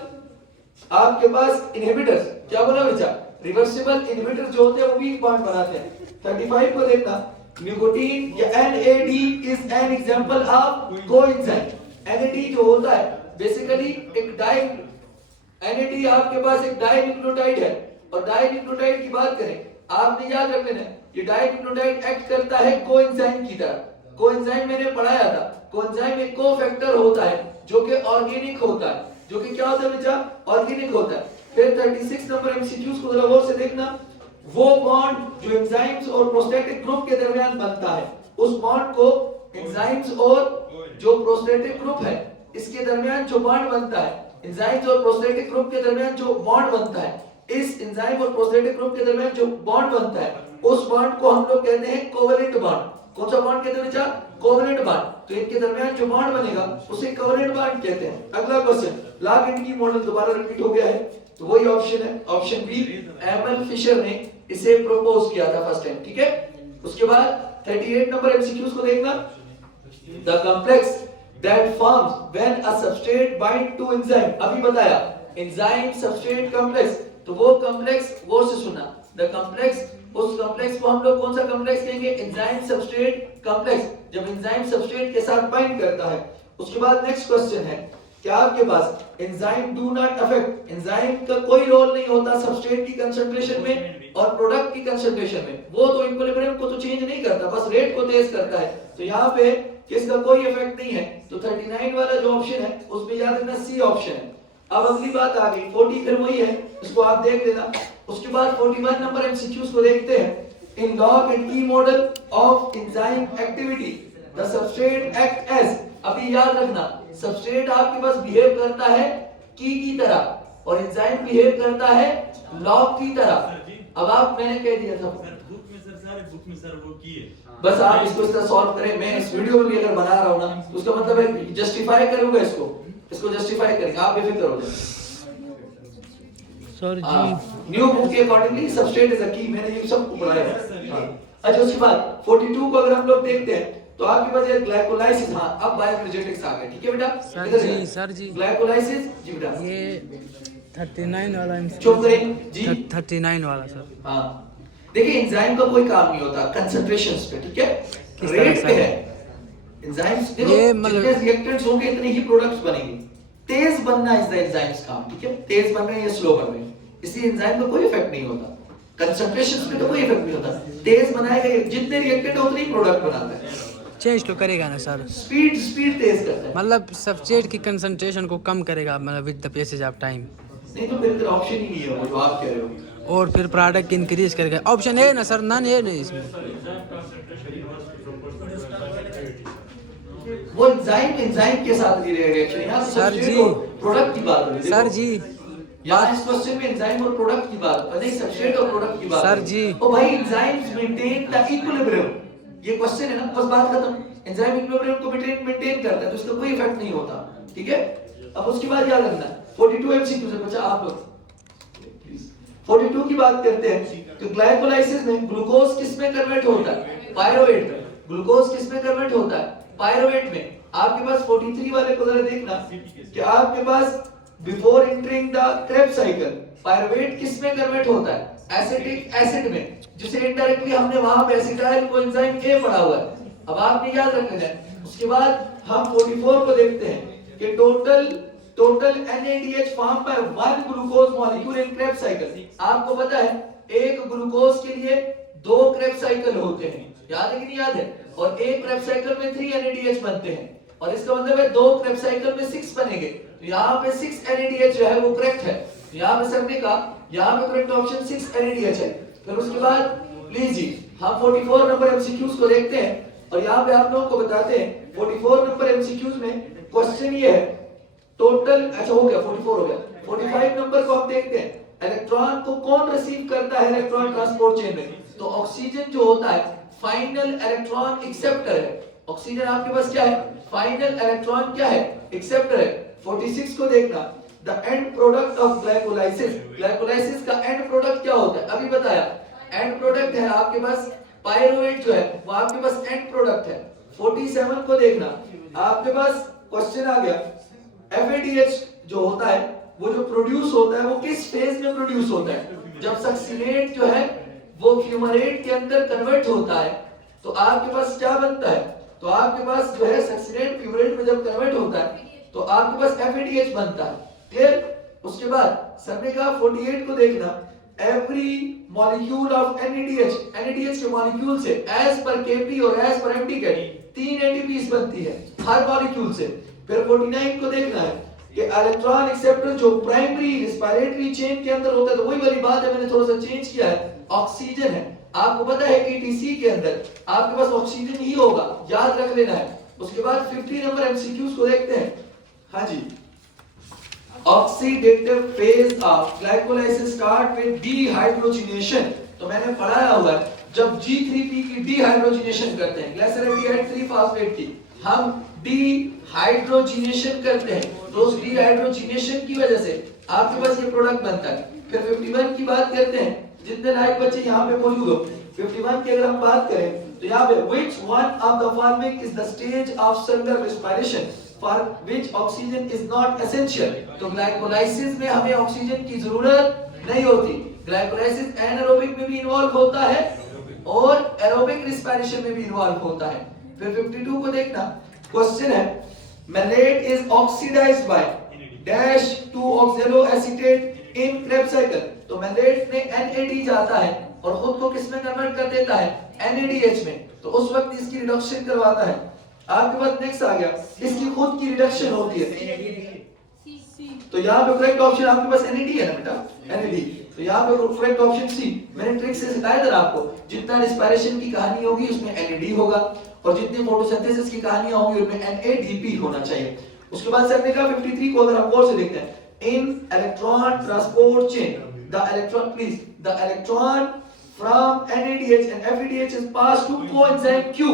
आपके पास इनहिबिटर्स। क्या बोला बच्चा? रिवर्सिबल इनहिबिटर जो होते हैं वो वीक बॉन्ड बनाते हैं। 35 को देखना, निकोटीन या NAD is an example of coenzyme. NAD जो होता है बेसिकली एक NAD आपके पास एक डाइन्यूक्लियोटाइड है, और डाइन्यूक्लियोटाइड की बात करें आपने याद रख लेना, ये डाइन्यूक्लियोटाइड एक्ट करता है कोएंजाइम की तरह। कोएंजाइम मैंने पढ़ाया था, कोएंजाइम एक कोफैक्टर होता है जो कि ऑर्गेनिक होता है, जो कि क्या होता है बच्चा? ऑर्गेनिक होता है। फिर 36 नंबर एमसीक्यूज को जरा गौर से देखना, वो बॉन्ड जो एंजाइम्स और प्रोस्टेटिक ग्रुप के दरमियान बनता है, उस बॉन्ड को एंजाइम्स और जो प्रोस्टेटिक ग्रुप है इसके दरमियान जो बॉन्ड बनता है, एंजाइम्स और प्रोस्टेटिक ग्रुप के दरमियान जो बॉन्ड बनता है, इस एंजाइम और प्रोस्टेटिक ग्रुप के दरमियान जो बॉन्ड बनता है उस बॉन्ड को हम लोग कहते हैं कोवेलेंट बॉन्ड। कौन सा बॉन्ड कहते हैं बच्चा? Covalent bond. तो इनके दरमियान जो बॉन्ड बनेगा उसे कोवेलेंट बॉन्ड कहते हैं। अगला question, lock and key model दोबारा रिपीट हो गया है, तो वही ऑप्शन है, ऑप्शन बी। एमएल फिशर ने इसे प्रपोज किया था फर्स्ट टाइम, ठीक है। उसके बाद 38 नंबर एमसीक्यूज को देखना, the complex that forms when a substrate bind to enzyme। अभी बताया एंजाइम सबस्ट्रेट कॉम्प्लेक्स, तो वो कॉम्प्लेक्स गौर से सुना, द कॉम्प्लेक्स, उस कॉम्प्लेक्स को हम लोग कौन सा कॉम्प्लेक्स कहेंगे? एंजाइम सबस्ट्रेट कॉम्प्लेक्स, जब एंजाइम सबस्ट्रेट के साथ बाइंड करता है। उसके बाद नेक्स्ट क्वेश्चन है कि आपके पास enzyme do not affect, enzyme का कोई रोल नहीं होता सबस्ट्रेट की कंसंट्रेशन में और प्रोडक्ट की कंसंट्रेशन में, वो तो इक्विलिब्रियम को तो चेंज नहीं करता, बस रेट को तेज करता है। तो यहाँ पे किसका कोई इफेक्ट नहीं है, तो 39 वाला जो ऑप्शन है उसमें याद रखना सी ऑप्शन है। अब अगली बात आ गई 40, फिर वही है, इसको आप देख लेना। उसके बाद 41 नंबर एमसीक्यूज को देखते हैं। In lock and key model of enzyme activity the substrate act as, अभी याद रखना सबस्ट्रेट आपके पास बिहेव करता है की तरह और एंजाइम बिहेव करता है लॉग की तरह। अब आप मैंने कह दिया था बुक में सर वो की है, बस आप इसको इस तरह सॉल्व करें। मैं इस वीडियो में भी अगर बना रहा हूं ना तो उसका मतलब है जस्टिफाई करूंगा, इसको जस्टिफाई करेंगे, आप बेफिक्र हो जाए। सर जी न्यू बुक के अकॉर्डिंगली सबस्ट्रेट इज अ की, मैंने ये सब पढ़ाया है। अच्छा उसके बाद 42 को अगर हम लोग देखते हैं तो आपके पास ये ग्लाइकोलाइसिस, हां अब बायोएनर्जेटिक्स आ गए, ठीक है बेटा। सर जी ग्लाइकोलाइसिस जी बेटा, ये 39 वाला चुप करें जी। 39 वाला सर। हाँ देखिए एंजाइम का कोई काम नहीं होता कंसंट्रेशंस पे, ठीक है, किस तरह रेट से? पे है एंजाइम्स। देखो ये मतलब- जितने रिएक्टेंट्स होंगे इतने ही प्रोडक्ट्स बनेंगे। तेज बनना इज द एंजाइम्स काम, ठीक है, तेज बन रहे हैं या स्लो बन रहे हैं, इसलिए एंजाइम का कोई इफेक्ट नहीं होता, कंसंट्रेशंस पे तो कोई इफेक्ट नहीं होता। तेज बनाएगा, जितने रिएक्टेंट है उतने ही प्रोडक्ट बनाता है, चेंज तो करेगा ना सर, स्पीड तेज करता है। मतलब सबस्ट्रेट की कंसंट्रेशन को कम करेगा, मतलब with the passage of time, नहीं तो फिर ऑप्शन ही नहीं है वो जो आप कह रहे हो। और फिर प्रोडक्ट इंक्रीज करेगा। ऑप्शन है ना सर, नन है नहीं इसमें। वो एंजाइम के साथ नहीं रहेगा रिएक्शन, यहां सर जी, प्रोडक्ट की बात हो रही है। सर देखो, जी यहाँ इस क्वेश्चन में एंजाइम और प्रोडक्ट की बात नहीं, सबस्ट्रेट और प्रोडक्ट की बात। सर जी। ओ भाई एंजाइम्स मेंटेन द इक्विलिब्रियम, ये क्वेश्चन है ना, बस बात खत्म। एंजाइम इक्विलिब्रियम को मेंटेन करता है तो इसका कोई इफेक्ट नहीं होता, ठीक है। अब उसके बाद याद रखना 42 एमसीक्यू से बचा आप लोग, 42 की बात करते हैं तो ग्लाइकोलाइसिस में ग्लूकोज किस में कन्वर्ट होता है, पायरुवेट में। ग्लूकोज किस में कन्वर्ट होता है, पायरुवेट में। आपके पास 43 वाले को जरा देखना कि आपके पास before entering the Krebs cycle pyruvate किस में कन्वर्ट होता है, एसिटिक एसिड में, जिसे इनडायरेक्टली हमने वहां पे एसिटाइल कोएंजाइम ए पढ़ा हुआ है। अब आपने याद रखना है। उसके बाद हम 44 को देखते हैं कि total NADH form by 1 glucose molecule in Krebs cycle. आपको पता है एक ग्लूकोज के लिए 2 क्रेब्स साइकिल होते हैं, याद है कि नहीं याद है, और एक क्रेब्स साइकिल में 3 NADH बनते हैं, और इसका मतलब है 2 क्रेब्स साइकिल में 6 बनेंगे। तो यहाँ पे 6 NADH जो है वो करेक्ट है, यहाँ पे सर ने कहा यहाँ पे करेक्ट ऑप्शन 6 NADH है। फिर उसके बाद प्लीज जी हम 44 नंबर एमसीक्यूज को देखते हैं और यहाँ पे आप लोगों को बताते हैं 44 नंबर एमसीक्यूज में क्वेश्चन ये है टोटल, अच्छा हो गया 44 हो गया। 45 नंबर को हम देखते हैं इलेक्ट्रॉन को कौन रिसीव करता है इलेक्ट्रॉन ट्रांसपोर्ट चेन में, तो ऑक्सीजन जो होता है फाइनल इलेक्ट्रॉन एक्सेप्टर है। ऑक्सीजन आपके पास क्या है, फाइनल इलेक्ट्रॉन क्या है, एक्सेप्टर है। 46 को देखना the end product of glycolysis, glycolysis का एंड प्रोडक्ट क्या होता है, अभी बताया एंड प्रोडक्ट है आपके पास पायरुवेट जो है वो आपके पास एंड प्रोडक्ट है। 47 को देखना आपके पास क्वेश्चन आ गया FADH जो होता है वो जो प्रोड्यूस होता है वो किस फेज में प्रोड्यूस होता है, जब सक्सिनेट जो है वो फ्यूमरेट के अंदर कन्वर्ट होता है तो आपके पास क्या बनता है, तो आपके पास जो है सक्सिनेट फ्यूमरेट में जब कन्वर्ट होता है तो आपके पास FADH बनता है, क्लियर। उसके बाद सर ने कहा 48 को देखना एवरी मॉलिक्यूल ऑफ NADH के मॉलिक्यूल से एज पर Kp और एज पर MT के 3 ATPs बनती है हर मॉलिक्यूल से। फिर 49 को देखना है कि इलेक्ट्रॉन एक्सेप्टर जो प्राइमरी रिस्पिरेटरी चेन के अंदर होता है, तो वही वाली बात है, मैंने थोड़ा सा चेंज किया है, ऑक्सीजन है। आपको पता है कि TC के अंदर आपके पास ऑक्सीजन ही होगा, याद रख लेना है। उसके बाद 50 नंबर एमसीक्यूज को देखते हैं। हाँ जी, oxidative phase of glycolysis start with dehydrogenation. तो मैंने पढ़ाया हुआ है जब G3P की डीहाइड्रोजिनेशन करते हैं, ग्लाइसरॉल्डिहाइड 3 फास्फेट की हम डीहाइड्रोजिनेशन करते हैं, तो उस डीहाइड्रोजिनेशन की वजह से आपके पास ये प्रोडक्ट बनता है। फिर 51 की बात करते हैं, जितने लायक बच्चे यहाँ पे मौजूद हो 51 की अगर हम बात करें तो यहाँ पे which one of the following is the stage of cellular respiration for which oxygen is not essential। तो ग्लाइकोलाइसिस में हमें ऑक्सीजन की जरूरत नहीं होती। ग्लाइकोलाइसिस एनारोबिक में भी इन्वॉल्व होता है और एरोबिक रिस्पिरेशन में भी इन्वॉल्व होता है। फिर 52 को देखना क्वेश्चन है malate is oxidized by dash 2 oxaloacetate in Krebs cycle। तो malate में NAD जाता है और खुद को किस में कन्वर्ट कर देता है, NADH में। तो उस वक्त इसकी रिडक्शन करवाता है। आपके पास नेक्स्ट आ गया, इसकी खुद की रिडक्शन होती है। तो यहाँ पे करेक्ट ऑप्शन आपके पास NAD है ना बेटा, NAD। तो यहाँ पे करेक्ट ऑप्शन सी। मैंने ट्रिक से सिखाया था आपको, जितना रेस्पिरेशन की कहानी होगी उसमें NAD होगा और जितनी फोटोसिंथेसिस की कहानियां होंगी उनमें NADP होना चाहिए। उसके बाद सर ने कहा 53 को अगर आप गौर से देखते हैं, in electron transport chain the electron from NADH and FADH is pass to coenzyme Q।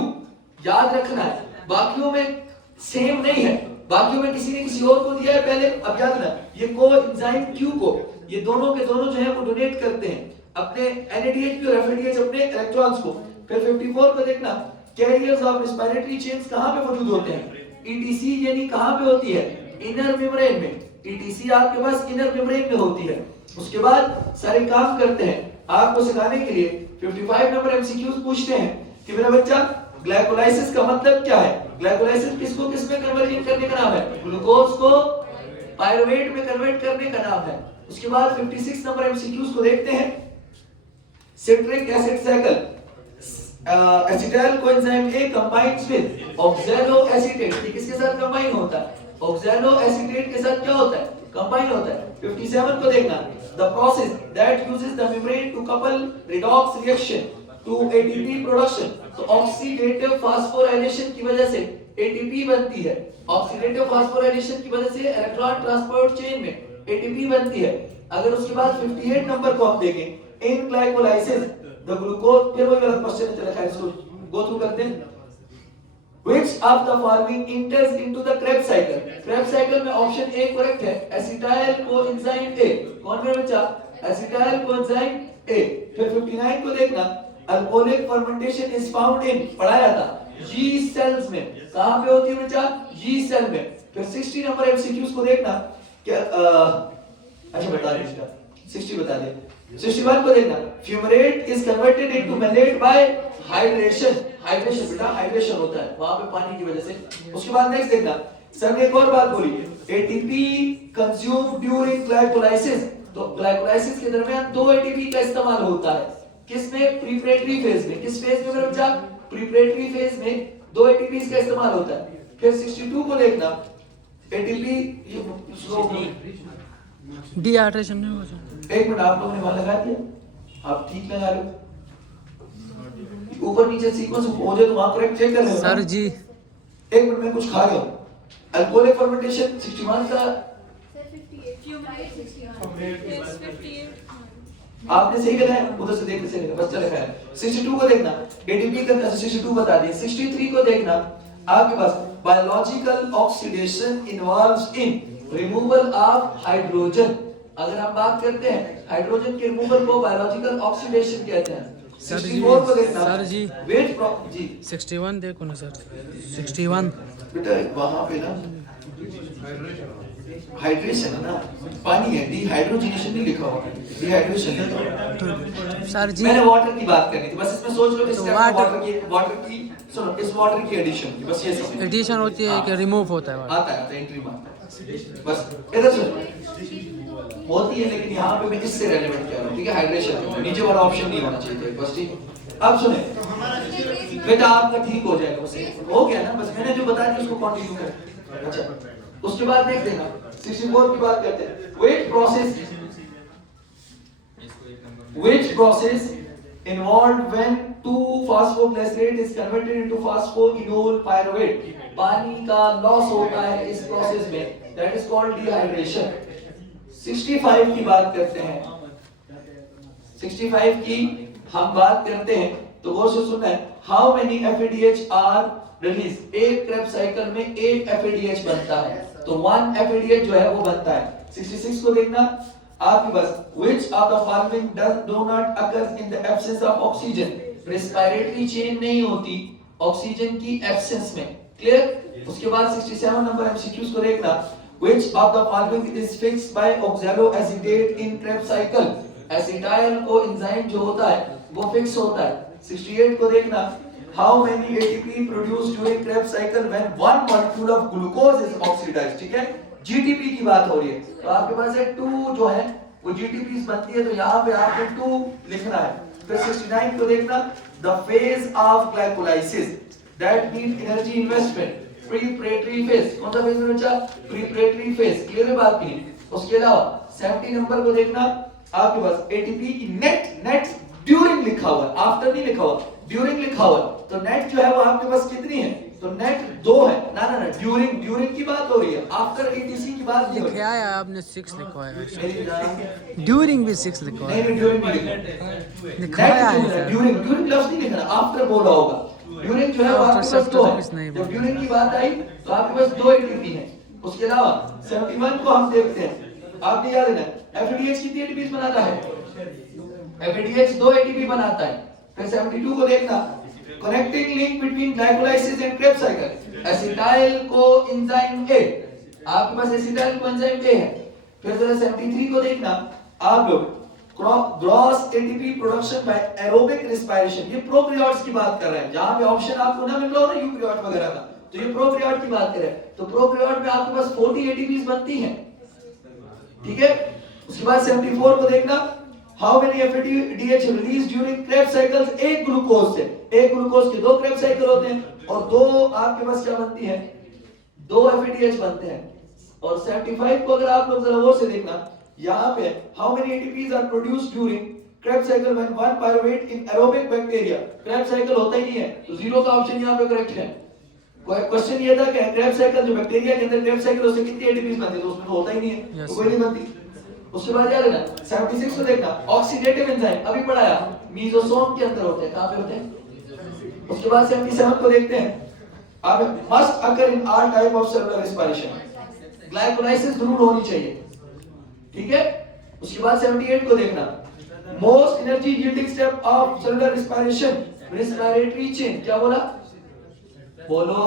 याद रखना है, बाकियों में सेम नहीं है, बाकियों में किसी ने किसी और को दिया है पहले। अब याद रखना, ये कोएंजाइम Q को ये दोनों के दोनों जो है वो डोनेट करते हैं अपने NADH और FADH अपने इलेक्ट्रॉन्स को। फिर 54 को देखना, कैरियर्स ऑफ रेस्पिरेटरी चेन्स कहां पे मौजूद होते हैं, ETC यानी कहां पे होती है, इनर मेम्ब्रेन में। ETC आपके पास इनर मेम्ब्रेन में होती है। उसके बाद सारे काम करते हैं आपको सिखाने के लिए। 55 नंबर MCQs पूछते हैं कि मेरा बच्चा ग्लाइकोलाइसिस का मतलब क्या है। ग्लाइकोलाइसिस किसको किस में कन्वर्जन करने का नाम है, ग्लूकोज को पायरुवेट में कन्वर्ट करने का नाम है। उसके बाद 56 नंबर MCQs को देखते हैं। Citric acid cycle acetyl coenzyme A combines with oxaloacetate. ये किसके साथ कंबाइन होता है, ऑक्सैलोएसीटेट के साथ क्या होता है, कंबाइन होता है। 57 को देखना, the process that uses the membrane to couple redox reaction to ATP production. तो ऑक्सीडेटिव फास्फोराइलेशन की वजह से ATP बनती है। ऑक्सीडेटिव फास्फोराइलेशन की वजह से इलेक्ट्रॉन ट्रांसपोर्ट चेन में ATP बनती है। अगर उसके बाद 58 नंबर को आप देखें, इन ग्लाइकोलाइसिस द ग्लूकोज, फिर वही वाला क्वेश्चन चला है, इसको गो थ्रू करते हैं। Which of the following enters into the Krebs cycle? Krebs cycle में ऑप्शन A करेक्ट है, एसिटाइल कोएंजाइम A। कौन मेरा बच्चा, एसिटाइल कोएंजाइम A। फिर 59 को देखना, alcoholic fermentation is found in, पढ़ाया था, yeast cells में। कहां पे होती है बच्चा, yeast cell में। फिर 60 नंबर MCQs को देखना, क्या अच्छा बता दे इसका 60 बता दे। 61 को देखना, fumarate is converted into malate by hydration. Hydration बेटा, हाइड्रेशन होता है वहां पे पानी की वजह से। उसके बाद नेक्स्ट देखना, सर ने एक और बात बोली, ATP कंज्यूम ड्यूरिंग ग्लाइकोलाइसिस। तो ग्लाइकोलाइसिस के दरमियान 2 ATP का इस्तेमाल होता है। किसमें, प्रीपरेटरी फेज में। किस फेज में मेरा बच्चा, प्रीपरेटरी फेज में 2 ATPs का इस्तेमाल होता है। फिर 62 को देखना, ATP ये स्लो डिहाइड्रेशन नहीं हो जाता। एक मिनट, आप लोगों ने वहां लगा दिया, आप ठीक लगा रहे हो, ऊपर नीचे सीक्वेंस हो जाए तो वहां करेक्ट चेक कर लेना सर जी। एक मिनट में कुछ खा गया हूं। अल्कोहलिक फर्मेंटेशन 61 का आपने सही लगाया, उधर से देख के सही लगा, बस चल रखा है। 62 को देखना, ATP का 62 बता दिया। 63 को देखना, आपके पास biological oxidation involves in removal of hydrogen. अगर हम बात करते हैं हाइड्रोजन के रिमूवल को बायोलॉजिकल ऑक्सीडेशन कहते हैं। 64 को देखना, सर जी वेट जी 61 देखो ना सर, 61 बेटा वहां पे ना हाइड्रेशन है ना, पानी है, डिहाइड्रोजनेशन नहीं लिखा हुआ, डिहाइड्रेशन लिखा हुआ। तो सर जी मैंने वाटर की बात करनी थी, बस इसमें सोच लो इस तो वाटर की सुनो, इस वाटर की एडिशन की, बस ये समझ। एडिशन होती है कि रिमूव होता है, आता है एंट्री में आता है, बस इधर सुनो होती है, लेकिन यहाँ पे मैं इससे रेलेवेंट कह रहा हूँ, ठीक है, हाइड्रेशन। नीचे वाला ऑप्शन नहीं होना चाहिए बस, ठीक। अब सुने बेटा, आपका ठीक हो जाएगा, बस हो गया ना, बस मैंने जो बता दिया उसको कंटिन्यू कर। अच्छा, उसके बाद देख देना 64 की बात करते हैं। which process involved when 2-phosphoglycerate is converted into phosphoenol pyruvate। पानी का लॉस होता है इस प्रोसेस में, that is called dehydration। 65 की बात करते हैं, 65 की हम बात करते हैं तो गौर से सुनना है। How many FADH are released? एक क्रेब्स साइकिल में एक FADH बनता है, तो 1 FADH जो है वो बनता है। 66 को देखना, आपके पास which of the following do not occurs in the absence of oxygen। Respiratory chain नहीं होती ऑक्सीजन की एब्सेंस में, क्लियर। उसके बाद 67 नंबर MCQs को देखना, which of the following is fixed by oxaloacetate in Krebs cycle। Acetyl co enzyme जो होता है वो फिक्स होता है, 68 को देखना, how many ATP produce during Krebs cycle when one molecule of glucose is oxidised, ठीक है, जीटीपी की बात हो रही है। तो आपके पास है 2 जो है वो जीटीपी बनती है, तो यहाँ पे आपको 2 लिखना है। फिर 69 को देखना, the phase of glycolysis that need energy investment, preparatory phase, कौन सा फेज में बच्चा, प्रीपरेटरी फेज, क्लियर है बात की। उसके अलावा 70 नंबर को देखना, आपके पास एटीपी की नेट ड्यूरिंग लिखा हुआ है, आफ्टर नहीं लिखा हुआ, ड्यूरिंग लिखा हुआ है, तो नेट जो है वो आपके पास कितनी है, तो नेट 2 है ना, ड्यूरिंग की बात हो रही है, आफ्टर एटीसी की बात नहीं हो रही क्या है आपने 6 लिखवाया है, मेरी जान। ड्यूरिंग भी 6 लिखवाया नहीं ड्यूरिंग नहीं लिखा, लिखवाया है सर। ड्यूरिंग लफ्ज नहीं लिखना, आफ्टर बोला होगा। ड्यूरिंग जो है वो आपके पास 2 है, जब ड्यूरिंग की बात आई तो आपके पास 2 एटीपी है। उसके अलावा 71 को हम देखते हैं, आपने याद है ना, एफएडीएच कितनी एटीपी बनाता है, एफएडीएच 2 एटीपी बनाता है। फिर 72 को देखना, connecting link between glycolysis and Krebs cycle, acetyl co enzyme A, आपके पास एसिटाइल को एंजाइम ए है। फिर जरा 73 को देखना, आप लोग gross ATP production by aerobic respiration, ये प्रोकैरियोट्स की बात कर रहे हैं, जहां पे ऑप्शन आपको ना मिल रहा हो ना यूकैरियोट वगैरह का, तो ये प्रोकैरियोट की बात कर रहे हैं। तो प्रोकैरियोट में आपके पास 40 एटीपीज बनती हैं, ठीक है। उसके बाद 74 को देखना, how many FADH release during Krebs cycles, एक ग्लूकोज से, एक ग्लूकोज के 2 क्रेब्स साइकिल होते हैं और 2 आपके पास क्या बनती है, 2 एफएडीएच बनते हैं। और 75 को अगर आप लोग जरा वो से देखना, यहाँ पे how many ATPs are produced during Krebs cycle when one pyruvate in aerobic bacteria, Krebs cycle होता ही नहीं है, तो 0 का ऑप्शन यहाँ पे करेक्ट है। क्वेश्चन ये था कि क्रेब्स साइकिल जो बैक्टीरिया के अंदर क्रेब्स साइकिल उससे कितनी एटीपीज बनती है, तो उसमें तो होता ही नहीं है, तो कोई नहीं बनती। उसके बाद याद है ना 76 को देखना, ऑक्सीडेटिव एंजाइम अभी पढ़ाया, मेसोसोम के अंदर होते हैं, कहां पे होते हैं। उसके बाद 77 को देखते हैं, अब must occur in all type of cellular respiration, glycolysis जरूर होनी चाहिए, ठीक है। उसके बाद 78 को देखना, most energy yielding step of cellular respiration, respiratory chain, क्या बोला, बोलो,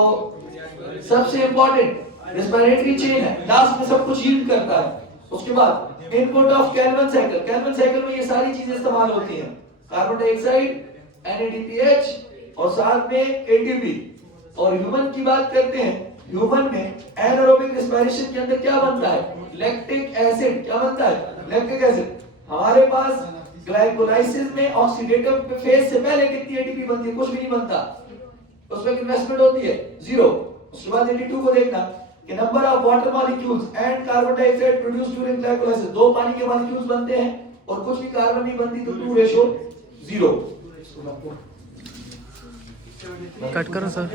सबसे इंपॉर्टेंट रेस्पिरेटरी चेन है, लास्ट में सब कुछ यील्ड करता है। उसके बाद input of Calvin cycle, Calvin cycle में ये सारी चीजें इस्तेमाल होती हैं, कार्बन डाइऑक्साइड, NADPH और साथ में ATP। और ह्यूमन की बात करते हैं, ह्यूमन में एनारोबिक रेस्पिरेशन के अंदर क्या बनता है, लैक्टिक एसिड, क्या बनता है, लैक्टिक एसिड। हमारे पास ग्लाइकोलाइसिस में ऑक्सीडेटिव फेज से पहले कितनी एटीपी बनती है, कुछ भी नहीं बनता, उसमें इन्वेस्टमेंट होती है 0। उसके बाद 82 को देखना कि number of water molecules and carbon dioxide produced during glycolysis, 2 पानी के मॉलिक्यूल्स बनते हैं और कुछ भी कार्बन नहीं बनती, तो 2:0। कट करो सर।